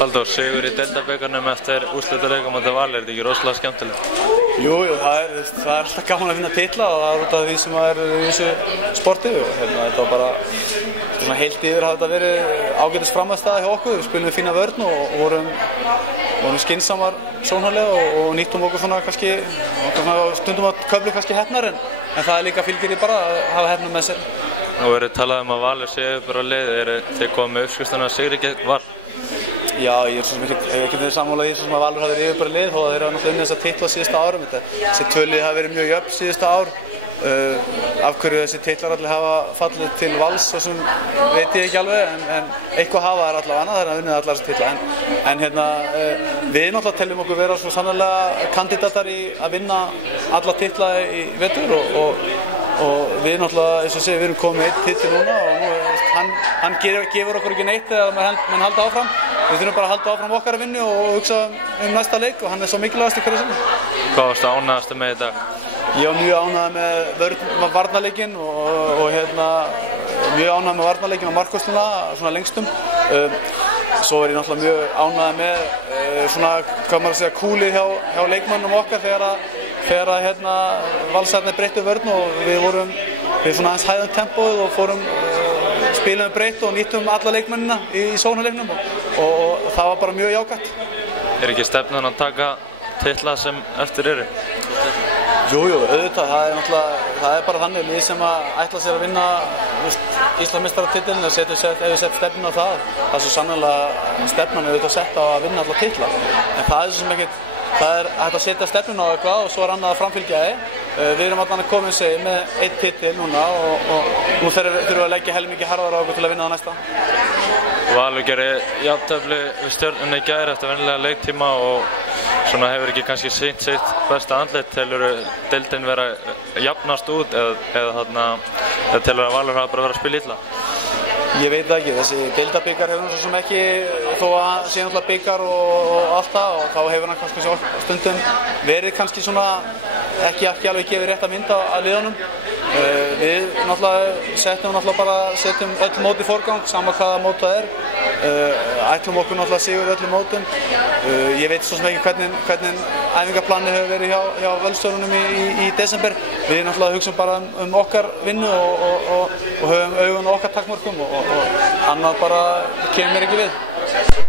Halldór, sigur í deildabikarnum eftir úrslitaleik á móti Val, þetta ekki rosalega skemmtilegt? Jú, það er alltaf gaman að vinna titla og það er út af því sem er í þessu sporti og þetta var bara heilt yfir hafði þetta verið ágætis framhaldstaða hjá okkur. Við spilum við fína vörn og vorum skynsamar sóknarlega og nýttum okkur svona kannski stundum að köflu kannski heppnar en það er líka fylgir í bara að hafa heppnar með sér. Nú verður talað að Valur séu bara leið, þeir komið með uppskriftina að sigri gegn Val? Já, ég er svo sem ekki verið sammála í því að Valur hafi verið yfir bara leið þó að þeir hafa náttúrulega unnið þessa titla síðustu árum. Þessi tvö lið hafa verið mjög jöfn síðustu ár. Af hverju þessi titlar allir hafa fallið til Vals og sem veit ég ekki alveg en eitthvað hafa þær allavega annað, þær hafa unnið allar þessi titla en við náttúrulega teljum okkur vera svo sannarlega kandidatar í að vinna alla titla í vetur og við náttúrulega, eins og segja, við erum komið með einn titil núna og hann gefur okkur ekki neitt þegar menn halda áfram. Við þurfum bara að halda áfram okkar að vinna og hugsa næsta leik og hann er svo mikilvægast í hverju sinni. Hvað varstu ánægðast með í dag? Ég var mjög ánægð með varnarleikinn og mjög ánægð með varnarleikinn og markvörsluna svona lengstum. Svo er ég náttúrulega mjög ánægð með svona, hvað maður að segja, kúlið hjá leikmönnum okkar þegar Valsarnir breyttu vörn og við svona aðeins hæðum tempóið og spilum breytt og nýttum alla leikmennina í sóknarleiknum og það var bara mjög jákvætt. Er ekki stefnan að taka titla sem eftir eru? Jú, auðvitað, það er bara þannig lið sem að ætla sér að vinna Íslandsmeistaratitilinn og ef við setjum stefnun á það er svo sannarlega stefnan auðvitað sett á að vinna alla titla en það er svo sem ekkert, það er hægt að setja stefnun á eitthvað og svo er annað að framfylgja þig. Við erum allan að koma með einn titil núna og nú þurfum við að leggja helmikið harðara á okkur til að vinna það næsta. Valur gerir jafntefli við Stjörnunni í gær eftir venjulega leiktíma og svona hefur ekki kannski sýnt sitt besta andlit. Telur deildin vera jafnast út eða telur að Valur hafa bara verið að spila illa? Ég veit það ekki, þessi deildabikar hefur svo sem ekki, þó að sé náttúrulega bikar og allt það og þá hefur hann kannski stundum verið kannski svona ekki alveg gefið rétt að mynda að liðunum. Við setjum öll mót í forgang, sama hvaða mót það er. Ætlum okkur náttúrulega sigur öllum mótum. Ég veit svo sem ekki hvernig æfingaplanið hefur verið hjá völstjórunum í desember. Við náttúrulega hugsum bara okkar vinnu og höfum augun á okkar takmörkum og annað bara kemur ekki við.